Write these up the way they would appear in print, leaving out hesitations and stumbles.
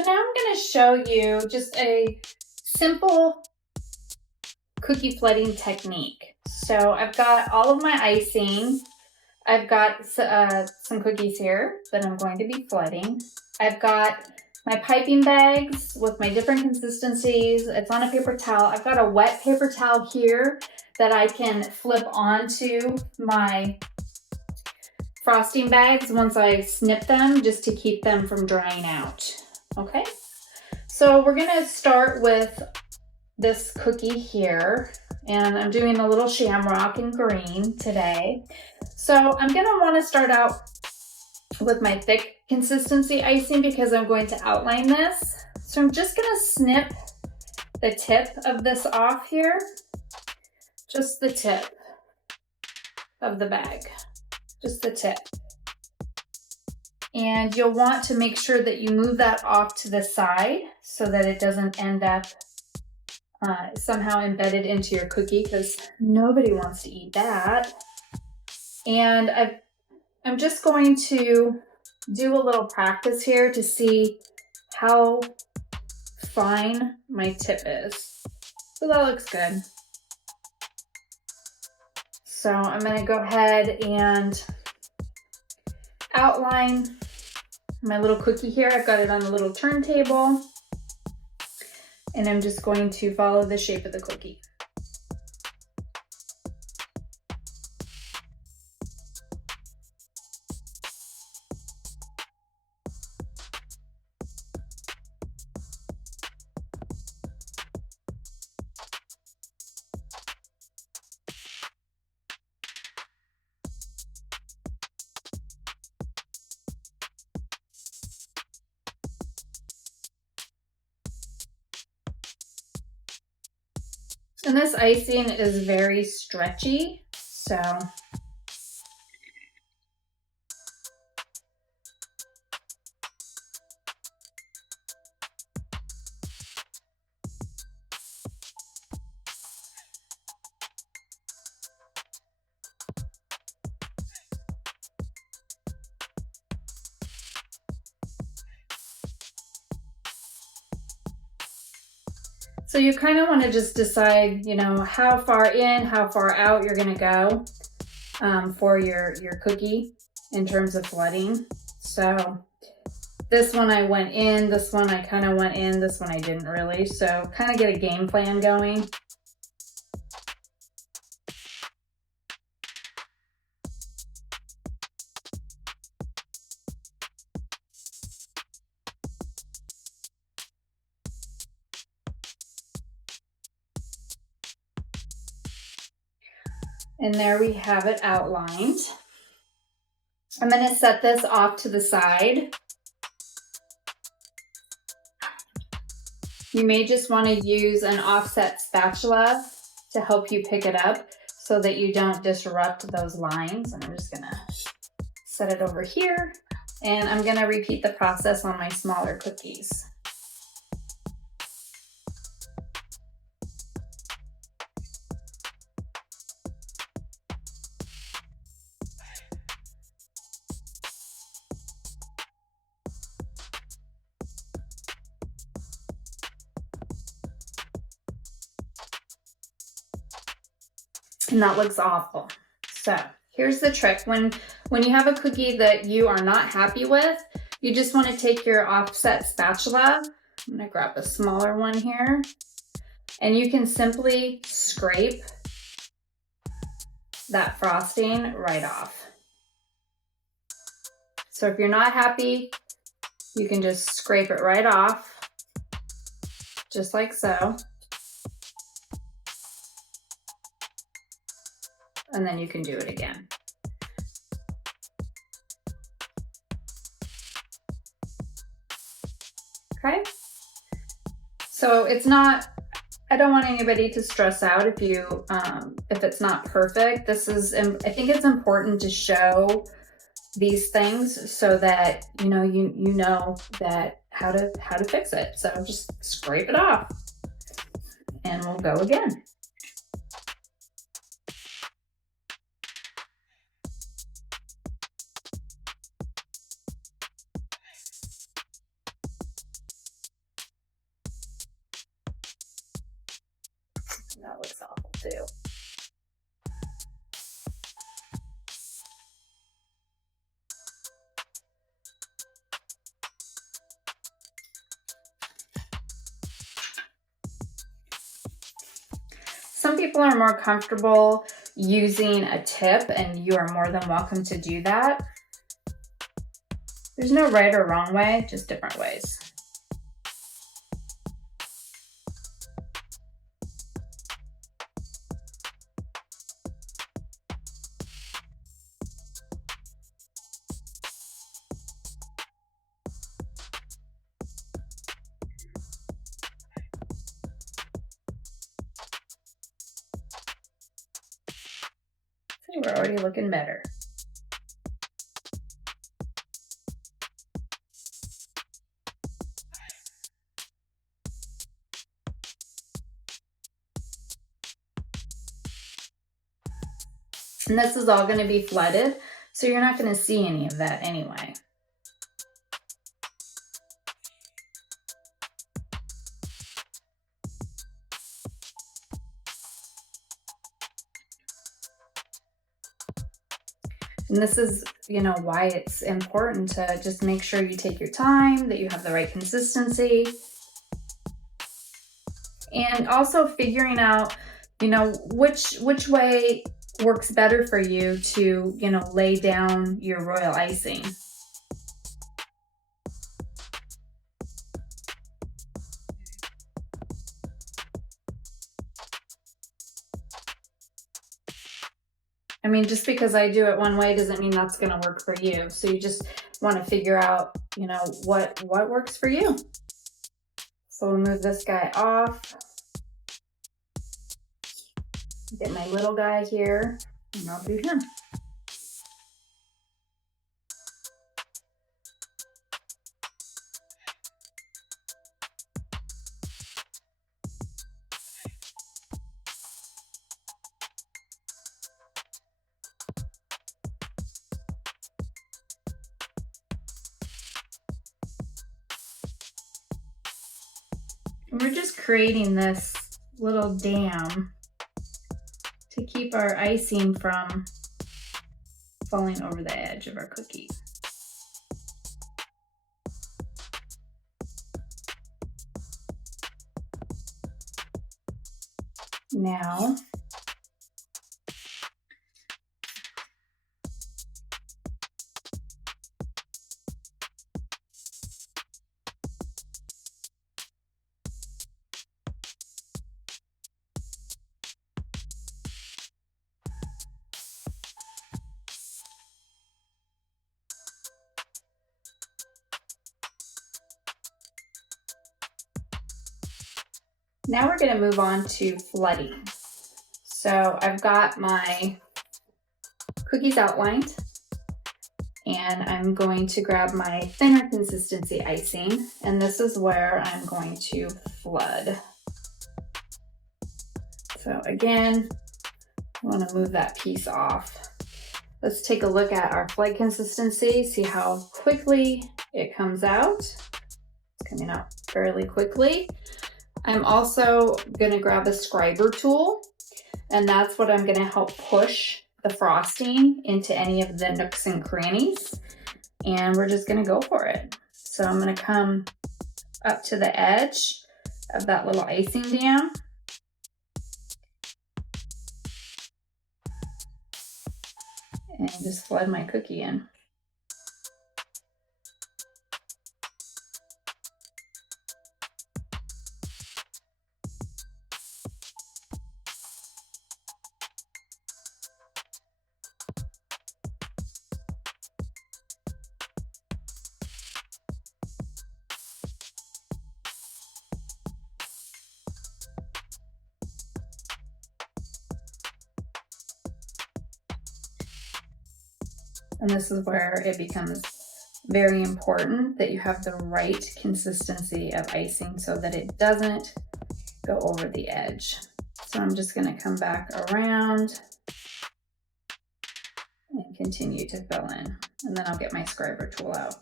So now I'm going to show you just a simple cookie flooding technique. So I've got all of my icing. I've got some cookies here that I'm going to be flooding. I've got my piping bags with my different consistencies. It's on a paper towel. I've got a wet paper towel here that I can flip onto my frosting bags once I snip them, just to keep them from drying out. Okay, so we're gonna start with this cookie here, and I'm doing a little shamrock in green today. So I'm gonna wanna start out with my thick consistency icing because I'm going to outline this. So I'm just gonna snip the tip of this off here, just the tip of the bag, just the tip. And you'll want to make sure that you move that off to the side so that it doesn't end up somehow embedded into your cookie, because nobody wants to eat that. And I'm just going to do a little practice here to see how fine my tip is. So that looks good. So I'm going to go ahead and outline my little cookie here. I've got it on a little turntable, and I'm just going to follow the shape of the cookie. And this icing is very stretchy, so you kind of want to just decide, you know, how far in, how far out you're going to go for your cookie in terms of flooding. So this one I went in, this one I kind of went in, this one I didn't really. So kind of get a game plan going. And there we have it outlined. I'm going to set this off to the side. You may just want to use an offset spatula to help you pick it up so that you don't disrupt those lines. And I'm just going to set it over here, and I'm going to repeat the process on my smaller cookies. And that looks awful. So here's the trick. When you have a cookie that you are not happy with, you just want to take your offset spatula. I'm going to grab a smaller one here, and you can simply scrape that frosting right off. So if you're not happy, you can just scrape it right off, just like so. And then you can do it again. Okay? So it's not, I don't want anybody to stress out if you, if it's not perfect. This is, I think it's important to show these things so that, you know that how to fix it. So just scrape it off and we'll go again. That looks awful too. Some people are more comfortable using a tip, and you are more than welcome to do that. There's no right or wrong way, just different ways. See, we're already looking better. And this is all going to be flooded, so you're not going to see any of that anyway. And this is, you know, why it's important to just make sure you take your time, that you have the right consistency. And also figuring out, you know, which way works better for you to, you know, lay down your royal icing. I mean, just because I do it one way doesn't mean that's going to work for you. So you just want to figure out, you know, what works for you. So we'll move this guy off. Get my little guy here, and I'll do him. And we're just creating this little dam to keep our icing from falling over the edge of our cookie. Now, we're going to move on to flooding. So I've got my cookies outlined, and I'm going to grab my thinner consistency icing, and this is where I'm going to flood. So again, I want to move that piece off. Let's take a look at our flood consistency, see how quickly it comes out. It's coming out fairly quickly. I'm also going to grab a scriber tool, and that's what I'm going to help push the frosting into any of the nooks and crannies. And we're just going to go for it. So I'm going to come up to the edge of that little icing dam. And just flood my cookie in. And this is where it becomes very important that you have the right consistency of icing so that it doesn't go over the edge. So I'm just going to come back around and continue to fill in. And then I'll get my scriber tool out.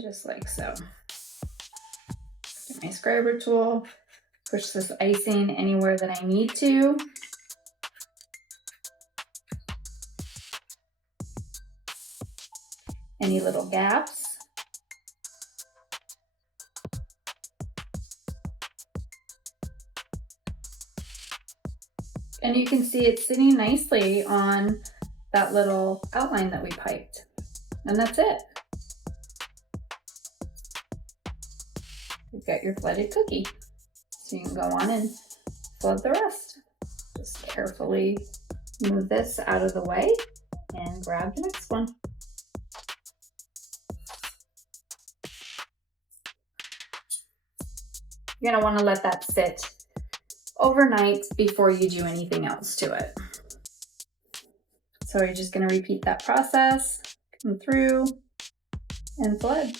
just like so. Get my scriber tool, push this icing anywhere that I need to. Any little gaps. And you can see it's sitting nicely on that little outline that we piped. And that's it. You've got your flooded cookie. So you can go on and flood the rest. Just carefully move this out of the way and grab the next one. You're gonna wanna let that sit overnight before you do anything else to it. So you're just gonna repeat that process, come through and flood.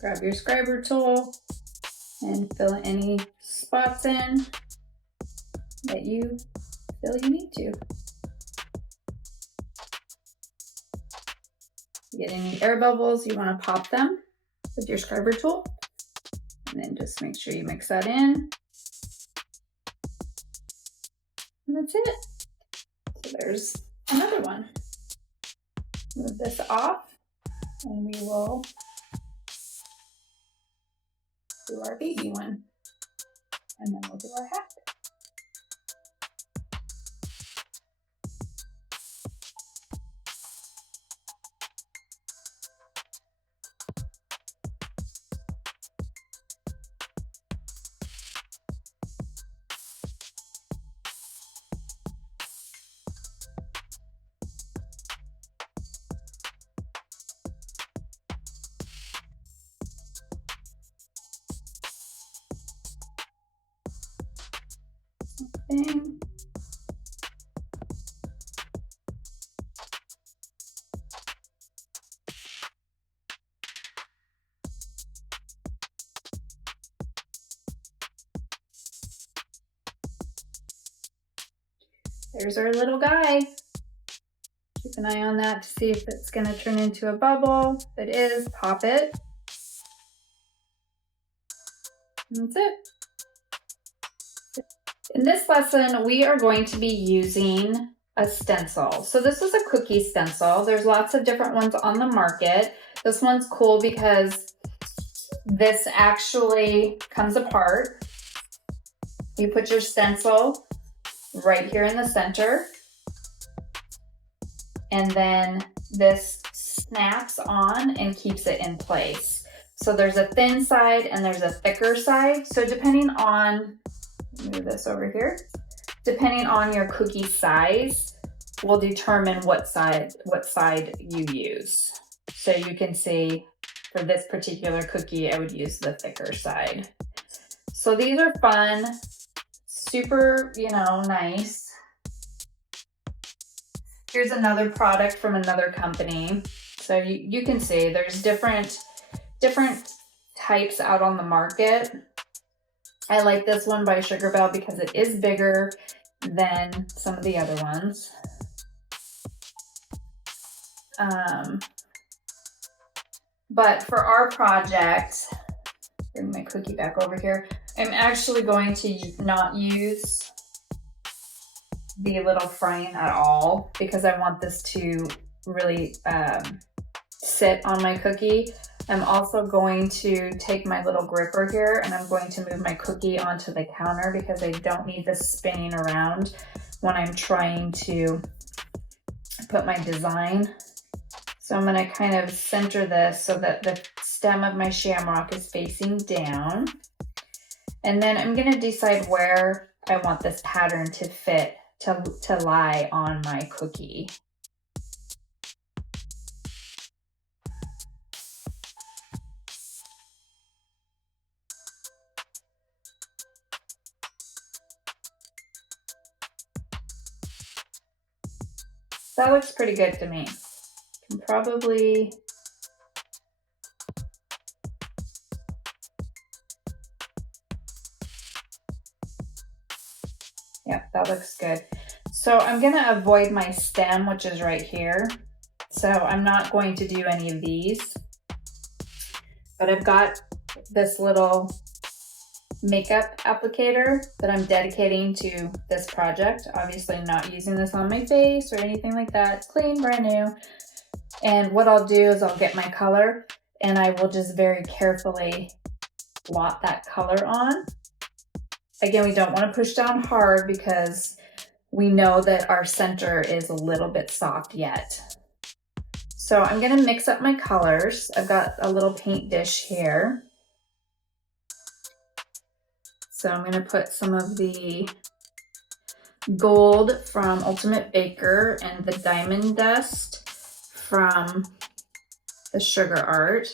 Grab your scriber tool and fill any spots in that you feel you need to. Get any air bubbles, you want to pop them with your scriber tool. And then just make sure you mix that in. And that's it. So there's another one. Move this off and we will do our baby one. And then we'll do our hat. Thing. There's our little guy. Keep an eye on that to see if it's going to turn into a bubble. If it is, pop it. And that's it. In this lesson, we are going to be using a stencil. So this is a cookie stencil. There's lots of different ones on the market. This one's cool because this actually comes apart. You put your stencil right here in the center, and then this snaps on and keeps it in place. So there's a thin side and there's a thicker side. So depending on, move this over here, depending on your cookie size will determine what side you use. So you can see for this particular cookie, I would use the thicker side. So these are fun, super, nice. Here's another product from another company. So you can see there's different types out on the market. I like this one by Sugar Bell because it is bigger than some of the other ones. But for our project, bring my cookie back over here, I'm actually going to not use the little frame at all because I want this to really sit on my cookie. I'm also going to take my little gripper here and I'm going to move my cookie onto the counter because I don't need this spinning around when I'm trying to put my design. So I'm going to kind of center this so that the stem of my shamrock is facing down. And then I'm going to decide where I want this pattern to fit, to lie on my cookie. That looks pretty good to me. Can probably, yeah, that looks good. So I'm gonna avoid my stem, which is right here. So I'm not going to do any of these, but I've got this little makeup applicator that I'm dedicating to this project. Obviously I'm not using this on my face or anything like that. It's clean, brand new. And what I'll do is I'll get my color and I will just very carefully blot that color on. Again, we don't want to push down hard because we know that our center is a little bit soft yet. So I'm going to mix up my colors. I've got a little paint dish here. So I'm going to put some of the gold from Ultimate Baker and the diamond dust from the Sugar Art.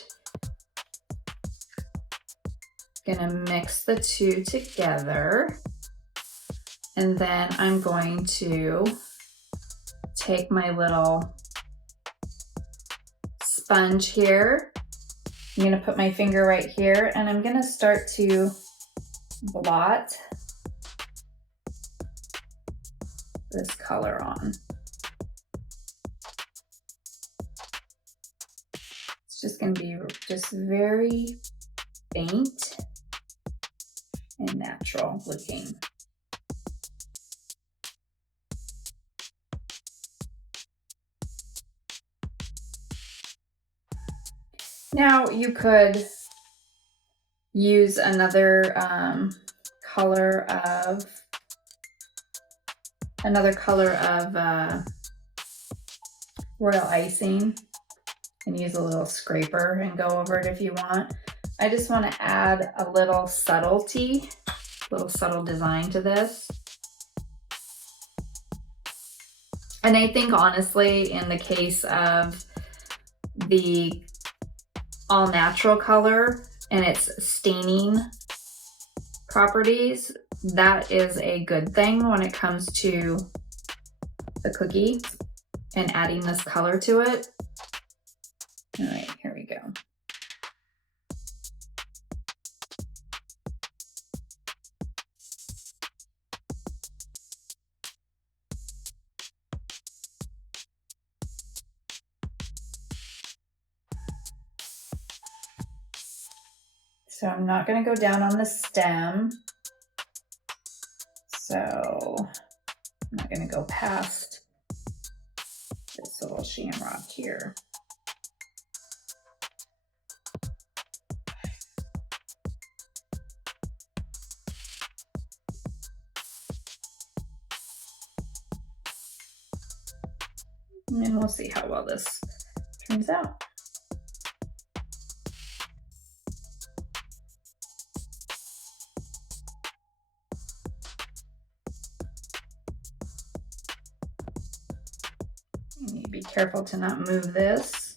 Gonna mix the two together. And then I'm going to take my little sponge here. I'm gonna put my finger right here and I'm gonna start to blot this color on. It's just gonna be just very faint and natural looking. Now you could use another color of royal icing and use a little scraper and go over it if you want. I just want to add a little subtlety, a little subtle design to this. And I think honestly, in the case of the all natural color and its staining properties, that is a good thing when it comes to the cookie and adding this color to it. All right, here we go. So I'm not going to go down on the stem. So I'm not going to go past this little shamrock here. And then we'll see how well this turns out. You need to be careful to not move this.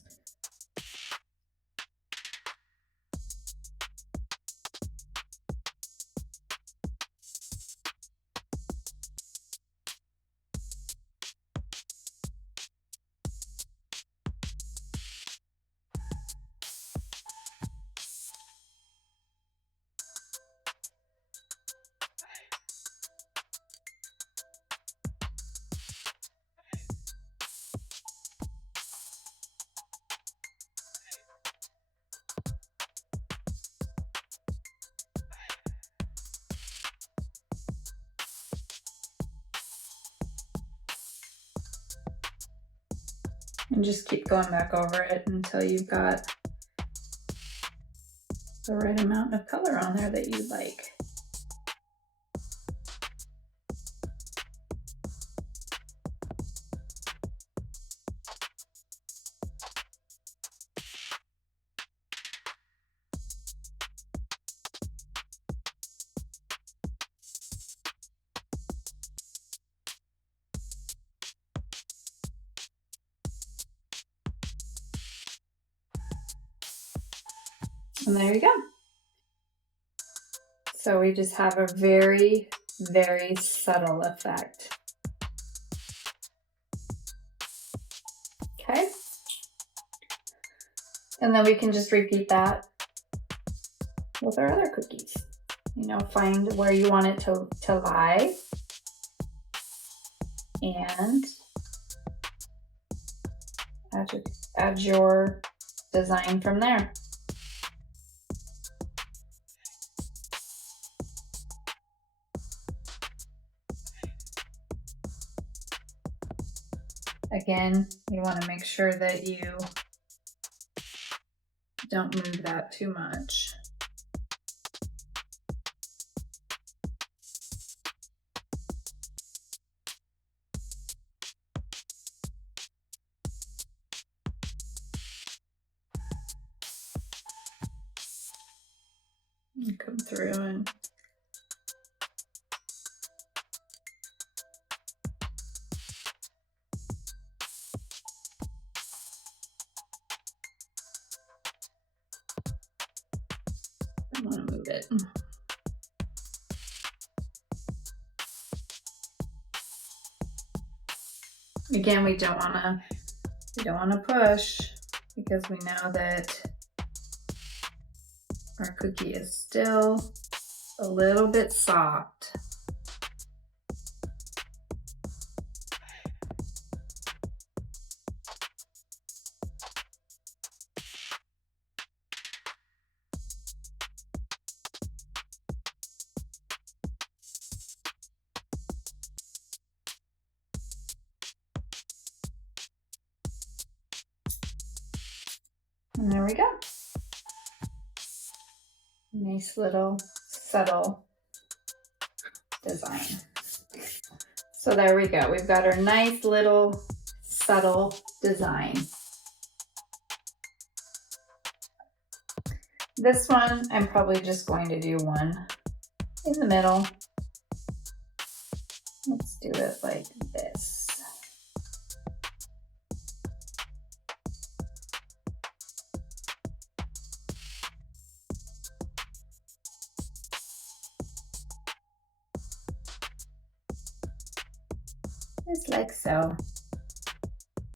And just keep going back over it until you've got the right amount of color on there that you like. And there you go. So we just have a very, very subtle effect. And then we can just repeat that with our other cookies. You know, find where you want it to lie. And add your design from there. Again, you want to make sure that you don't move that too much. And come through and I want to move it. Again, we don't want to push, because we know that our cookie is still a little bit soft. And there we go. Nice little subtle design. So there we go. We've got our nice little subtle design. This one, I'm probably just going to do one in the middle. Let's do it like this. Just like so.